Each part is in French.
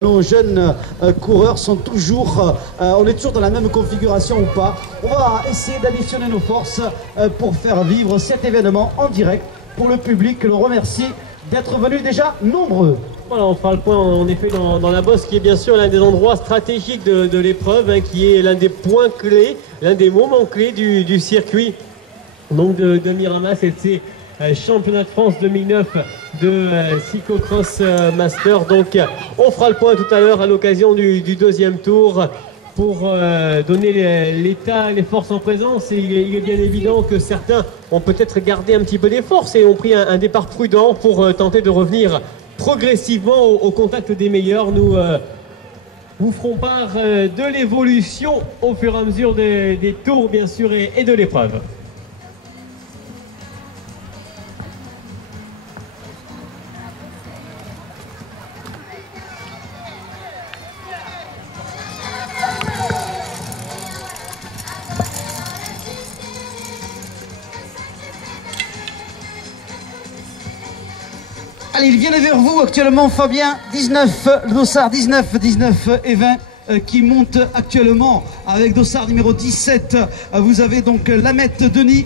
Nos jeunes coureurs sont toujours, on est toujours dans la même configuration ou pas. On va essayer d'additionner nos forces pour faire vivre cet événement en direct pour le public. Le remercie d'être venus déjà nombreux. Voilà, on fera le point en effet dans la bosse qui est bien sûr l'un des endroits stratégiques de l'épreuve, hein, qui est l'un des points clés, l'un des moments clés du circuit donc de Miramas et de ces championnats de France 2009 de cyclocross master. Donc on fera le point tout à l'heure à l'occasion du deuxième tour pour donner l'état, les forces en présence. Et il est bien évident que certains ont peut-être gardé un petit peu des forces et ont pris un départ prudent pour tenter de revenir progressivement au contact des meilleurs. Nous vous ferons part de l'évolution au fur et à mesure des tours bien sûr et de l'épreuve. Allez, ils viennent vers vous actuellement, Fabien, 19, le dossard 19, 19 et 20 qui monte actuellement avec dossard numéro 17. Vous avez donc Lamette Denis,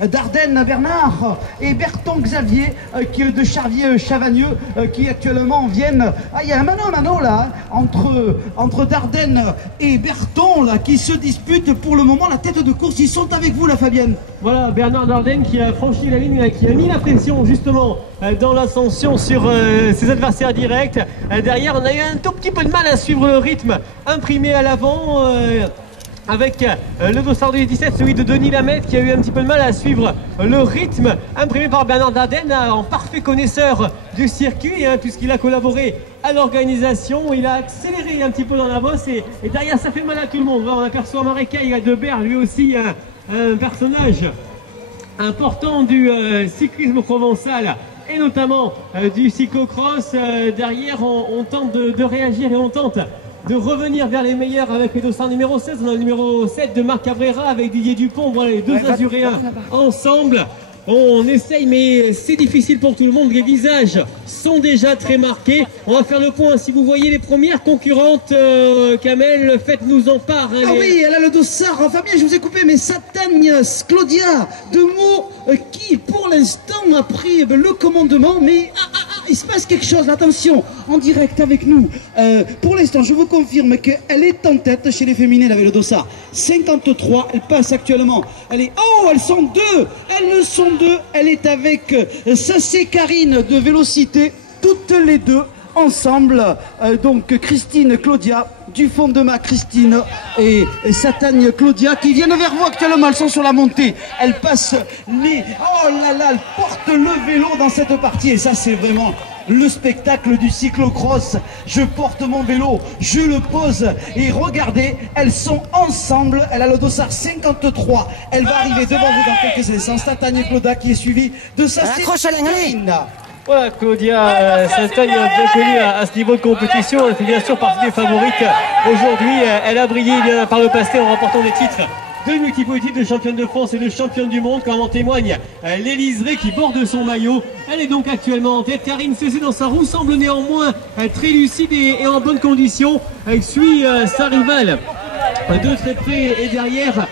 Dardenne Bernard et Berton Xavier qui de Charvier-Chavagneux qui actuellement viennent. Ah, il y a un mano là entre Dardenne et Berton là qui se disputent pour le moment la tête de course. Ils sont avec vous là, Fabienne. Voilà, Bernard Dardenne qui a franchi la ligne, qui a mis la pression justement dans l'ascension sur ses adversaires directs. Derrière, on a eu un tout petit peu de mal à suivre le rythme imprimé à l'avant avec le dossard du 17, celui de Denis Lamette, qui a eu un petit peu de mal à suivre le rythme imprimé par Bernard Dardenne, en parfait connaisseur du circuit, hein, puisqu'il a collaboré à l'organisation. Il a accéléré un petit peu dans la bosse et derrière ça fait mal à tout le monde. Voilà, on aperçoit Marécaille Debert, lui aussi un personnage important du cyclisme provençal et notamment du cyclocross. Derrière on tente de réagir et on tente de revenir vers les meilleurs avec les dossards numéro 16. On a le numéro 7 de Marc Cabrera avec Didier Dupont. Voilà les deux Azuréens ensemble. On essaye, mais c'est difficile pour tout le monde. Les visages sont déjà très marqués. On va faire le point. Si vous voyez les premières concurrentes, Kamel, faites-nous en part. Hein, ah oui, elle a le dossard. Fabien, je vous ai coupé, mais Satagne Claudia de Meaux qui, pour l'instant, a pris le commandement. Mais il se passe quelque chose. Attention, en direct avec nous. Pour l'instant, je vous confirme qu'elle est en tête chez les féminines avec le dossard 53. Elle passe actuellement. Elle est... Oh, elles sont deux. Elles sont deux. Elle est avec Sassé Karine de Vélocité, toutes les deux ensemble. Donc Christine Claudia, du fond de ma Christine et Satagne Claudia qui viennent vers vous actuellement. Elles sont sur la montée. Elles passent les... Oh là là, elles portent le vélo dans cette partie. Et ça, c'est vraiment le spectacle du cyclocross. Je porte mon vélo, je le pose et regardez, elles sont ensemble. Elle a le dossard 53. Elle va arriver devant vous dans quelques instants. Satagne Claudia qui est suivie de Sassé Karine. Voilà, Claudia Saint-Agne, bien connue à ce niveau de compétition. Elle fait bien sûr partie des favorites aujourd'hui. Elle a brillé bien par le passé en remportant des titres de multiples titres de championne de France et de championne du monde, comme en témoigne les liserés qui bordent son maillot. Elle est donc actuellement en tête. Karine Cessé dans sa roue semble néanmoins très lucide et en bonne condition. Elle suit sa rivale de très près et derrière.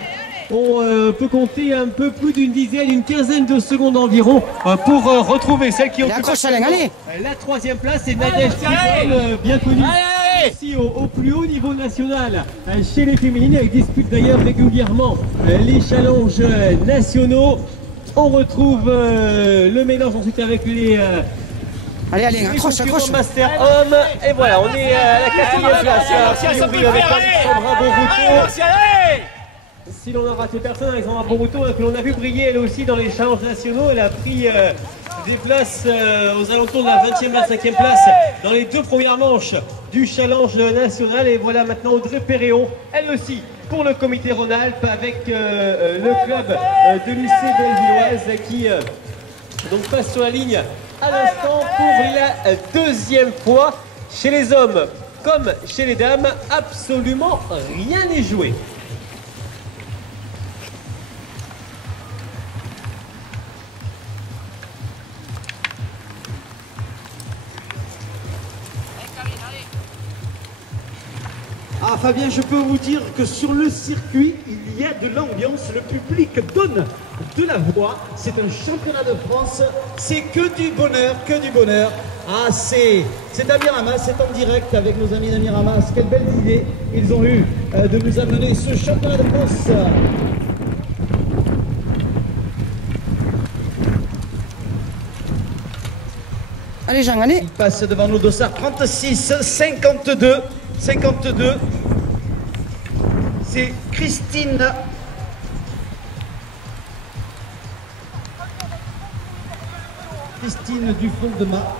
On peut compter un peu plus d'une dizaine, une quinzaine de secondes environ pour retrouver celle qui occupe la troisième place. Et Nadège Tribol, bien connue ici au plus haut niveau national chez les féminines. Elle dispute d'ailleurs régulièrement les challenges nationaux. On retrouve le mélange ensuite avec les... Allez, accroche. Master homme. Et voilà, on est à la quatrième place. Avec Alexandra Boruto. Si l'on a raté personne, Alexandra Boruto, que l'on a vu briller elle aussi dans les challenges nationaux, elle a pris des places aux alentours de la 20e, la 5e place dans les deux premières manches du challenge national. Et voilà maintenant Audrey Perréon, elle aussi pour le comité Rhône-Alpes avec le club de lycée Bellevilloise qui donc passe sur la ligne à l'instant pour la deuxième fois. Chez les hommes comme chez les dames, absolument rien n'est joué. Allez, allez. Ah Fabien, je peux vous dire que sur le circuit, il y a de l'ambiance, le public donne de la voix. C'est un championnat de France, c'est que du bonheur, que du bonheur. Ah, c'est à Miramas, c'est en direct avec nos amis de Miramas. Quelle belle idée ils ont eu de nous amener ce championnat de France. Allez Jean, allez. Il passe devant nous, Dossard 36, 52, 52. C'est Christine Dufondema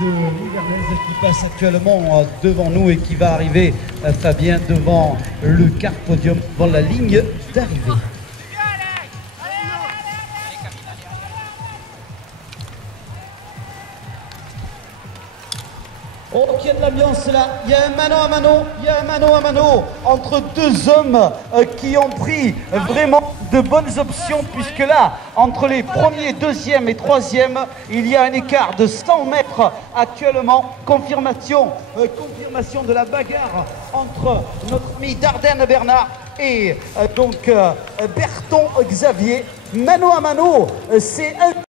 de Louvernaise qui passe actuellement devant nous et qui va arriver, Fabien, devant le quart podium, devant la ligne d'arrivée. Oh, qu'il y a de l'ambiance là, il y a un mano à mano, il y a un mano à mano entre deux hommes qui ont pris vraiment de bonnes options, puisque là, entre les premiers, deuxième et troisième, il y a un écart de 100 mètres actuellement. Confirmation de la bagarre entre notre ami Dardenne Bernard et donc Berton Xavier. Mano à mano, c'est un